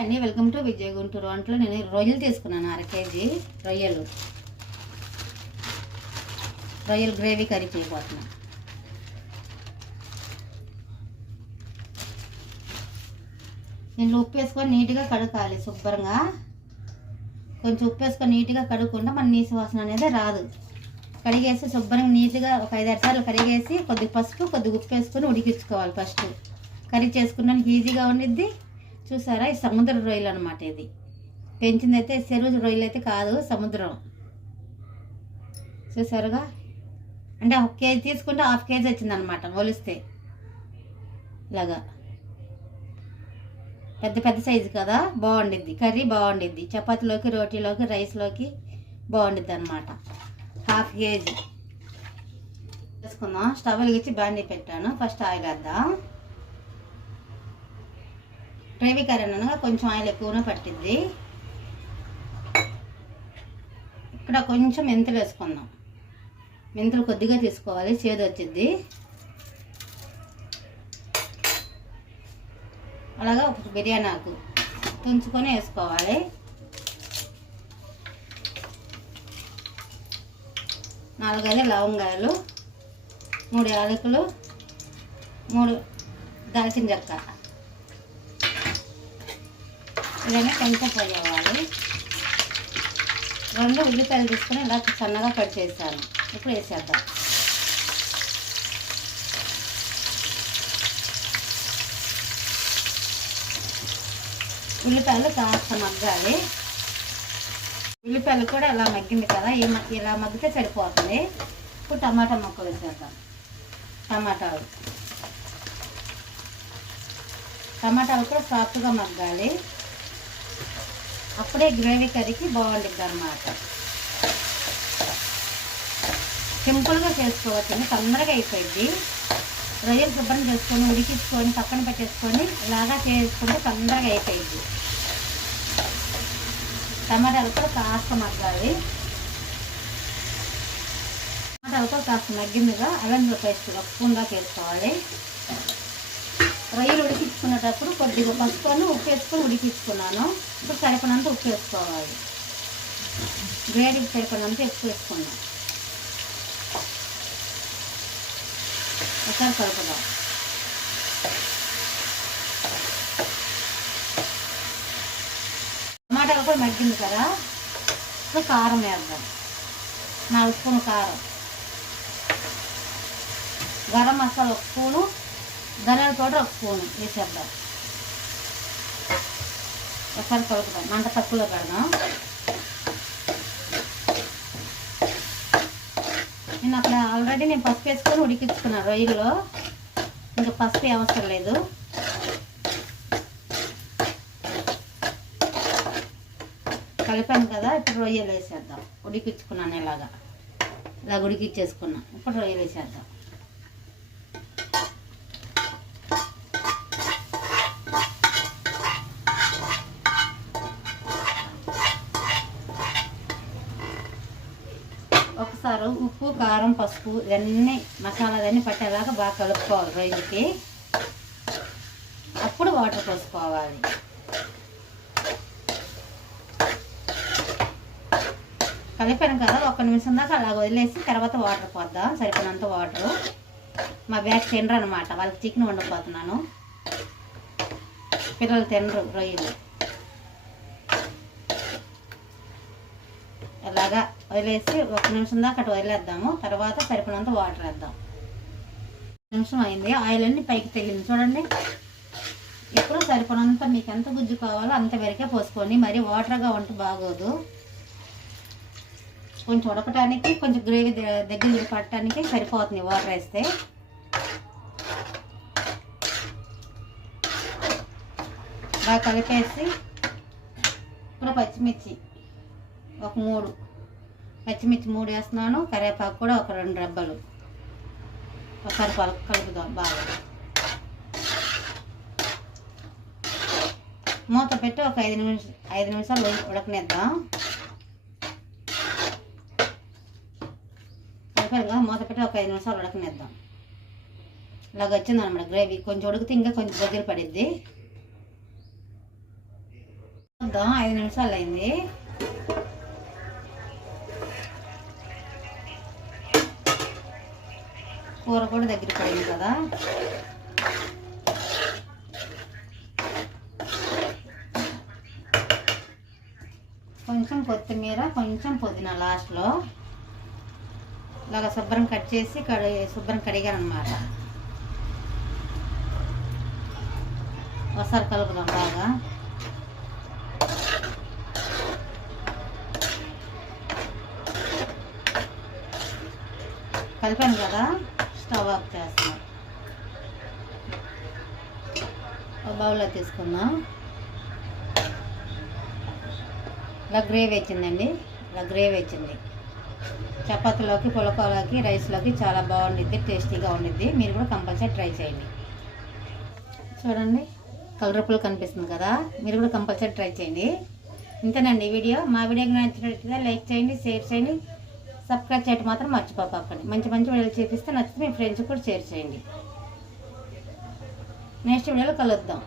అండి welcome to Vijay Guntur వంటలో. నేను రొయ్యలు తీసుకున్నాను, 1/2 కేజీ రొయ్యలు గ్రేవీ కర్రీ చేయబోతున్నాను. దీంట్లో ఉప్పు వేసుకొని నీట్గా కడుక్కోవాలి. శుభ్రంగా కొంచెం ఉప్పు వేసుకొని నీట్గా కడుక్కుంటే మన నీసు వాసన అనేది రాదు. కడిగేసి శుభ్రంగా నీట్గా ఒక 5-6 సార్లు కడిగేసి కొద్దిగా పసుపు కొద్దిగా ఉప్పు వేసుకొని ఉడికించుకోవాలి. ఫస్ట్ కర్రీ చేసుకున్నానికి ఈజీగా ఉండిద్ది. చూసారా, ఈ సముద్ర రొయ్యలు అనమాట. ఇది పెంచిందైతే చెరువు రొయ్యలు అయితే కాదు, సముద్రం. చూసారుగా, అంటే 1 కేజీ తీసుకుంటే 1/2 కేజీ వచ్చిందనమాట మొలిస్తే. ఇలాగా పెద్ద పెద్ద సైజు కదా, బాగుండిద్ది కర్రీ, బాగుండిద్ది చపాతీలోకి, రోటీలోకి, రైస్లోకి బాగుండిద్ది అనమాట. 1/2 కేజీ వేసుకుందాం. స్టవ్ వెలిగించి బాండీ పెట్టాను. ఫస్ట్ ఆయిల్ వేద్దాం. గ్రేవీ కర్రీ అనగా కొంచెం ఆయిల్ ఎక్కువనే పట్టిద్ది. ఇక్కడ కొంచెం మెంతులు వేసుకుందాం. మెంతులు కొద్దిగా తీసుకోవాలి, చేదు వచ్చిద్ది. అలాగా ఒక బిర్యానీ ఆకు తుంచుకొని వేసుకోవాలి. నాలుగైదు లవంగాయలు, 3 యాలకులు, 3 దాల్చిన చెక్క. ఇవన్నీ కొంచెం ఫ్రై అవ్వాలి. 2 ఉల్లిపాయలు తీసుకొని ఇలా సన్నగా కట్ చేశాను. ఇప్పుడు వేసేద్దాం. ఉల్లిపాయలు కాస్త మగ్గాలి. ఉల్లిపాయలు కూడా ఇలా మగ్గింది కదా, ఇలా మగ్గితే సరిపోతుంది. ఇప్పుడు టమాటా ముక్కలు వేసేద్దాం. టమాటాలు కూడా సాఫ్ట్గా మగ్గాలి. అప్పుడే గ్రేవీ కర్రీకి బాగుంటుంది అన్నమాట. సింపుల్గా చేసుకోవచ్చు, తొందరగా అయిపోయింది. రొయ్యలు శుభ్రం చేసుకొని ఉడికించుకొని పక్కన పెట్టేసుకొని ఇలాగా చేసుకుంటే తొందరగా అయిపోయింది. టమాటాలు కూడా కాస్త మగ్గాలి. టమాటాలు కూడా కాస్త మగ్గిందిగా అల్లం పేస్ట్ 1 స్పూన్ దాకా వేసుకోవాలి. రొయ్యలు ఉడికించుకునేటప్పుడు కొద్దిగా పసుకొని ఉప్పు వేసుకొని ఉడికించుకున్నాను. ఇప్పుడు సరిపడినంత ఉప్పు వేసుకోవాలి. గ్రేవీకి సరిపడినంత ఉప్పు వేసుకున్నాను. ఒకసారి కలుపుదాం. టమాటాలు కూడా మగ్గింది కదా, ఇప్పుడు కారం వేద్దాం. 4 స్పూన్లు కారం, గరం మసాలా 1 స్పూను, ధనియాల పౌడర్ 1 స్పూను వేసేద్దాం. ఒకసారి కలుపుదాం. మంట తక్కువలో పెడదాం. నేను అక్కడ ఆల్రెడీ పసుపు వేసుకొని ఉడికించుకున్నాను రొయ్యల్లో, ఇంకా పసుపు అవసరం లేదు. కలిపాను కదా, ఇప్పుడు రొయ్యలు వేసేద్దాం. ఉడికించుకున్నాను ఇలాగ ఉడికించేసుకున్నాను. ఇప్పుడు రొయ్యలు వేసేద్దాం. ఒకసారి ఉప్పు, కారం, పసుపు ఇవన్నీ మసాలాలన్నీ పట్టేలాగా బాగా కలుపుకోవాలి రొయ్యలకి. అప్పుడు వాటర్ పోసుకోవాలి. కలిపాను కదా, 1 నిమిషం దాకా అలా వదిలేసి తర్వాత వాటర్ పోద్దాం. సరిపోయినంత వాటరు. మా బ్యాగ్ తినరు అనమాట, వాళ్ళకి చికెన్ వండిపోతున్నాను. పిల్లలు తినరు రొయ్యలు. అలాగా వదిలేసి 1 నిమిషం దాకా అటు వదిలేద్దాము. తర్వాత సరిపడినంత వాటర్ వేద్దాం. 1 నిమిషం అయింది. ఆయిల్ అన్ని పైకి తెగింది చూడండి. ఇప్పుడు సరిపడినంత మీకు ఎంత గుజ్జు కావాలో అంత వరకే పోసుకోండి. మరి వాటర్గా వంట బాగోదు. కొంచెం ఉడకటానికి, కొంచెం గ్రేవీ దగ్గర పట్టడానికి సరిపోతుంది వాటర్ వేస్తే. బాగా కలిపేసి ఇప్పుడు పచ్చిమిర్చి 3 పచ్చిమిర్చి 3 వేస్తున్నాను. కరివేపాకు కూడా 2 రెబ్బలు. ఒకసారి కలుపుదాం బాగా. మూత పెట్టి ఒక 5 నిమిషాలు ఉడకనిద్దాం. కలిపారుగా, మూత పెట్టి ఒక 5 నిమిషాలు ఉడకనిద్దాం. ఇలాగ వచ్చిందన్నమాట గ్రేవీ. కొంచెం ఉడికితే ఇంకా కొంచెం దగ్గర పడిద్ది. చూద్దాం. 5 నిమిషాలు అయింది. కూర కూడా దగ్గర పడింది కదా. కొంచెం కొత్తిమీర, కొంచెం పుదీనా లాస్ట్లో ఇలాగ శుభ్రం కట్ చేసి శుభ్రం కడిగాను అనమాట. ఒకసారి కలుపుదాం బాగా. కలిపాను కదా, స్టవ్ ఆఫ్ చేస్తున్నాం. ఒక బౌల్లో తీసుకుందాం. ఇలా గ్రేవీ వచ్చిందండి. ఇలా గ్రేవీ వచ్చింది. చపాతీలోకి, పులకలోకి, రైస్లోకి చాలా బాగుండిద్ది, టేస్టీగా ఉండిద్ది. మీరు కూడా కంపల్సరీ ట్రై చేయండి. చూడండి కలర్ఫుల్ కనిపిస్తుంది కదా, మీరు కూడా కంపల్సరీ ట్రై చేయండి. ఇంతేనండి వీడియో. మా వీడియోకి నచ్చినట్లయితే లైక్ చేయండి, షేర్ చేయండి, సబ్స్క్రైబ్ చేయడం మాత్రం మర్చిపోకండి. మంచి మంచి వీడియోలు చూపిస్తే నచ్చితే మీ ఫ్రెండ్స్ కూడా షేర్ చేయండి. నెక్స్ట్ వీడియోలో కలుద్దాం.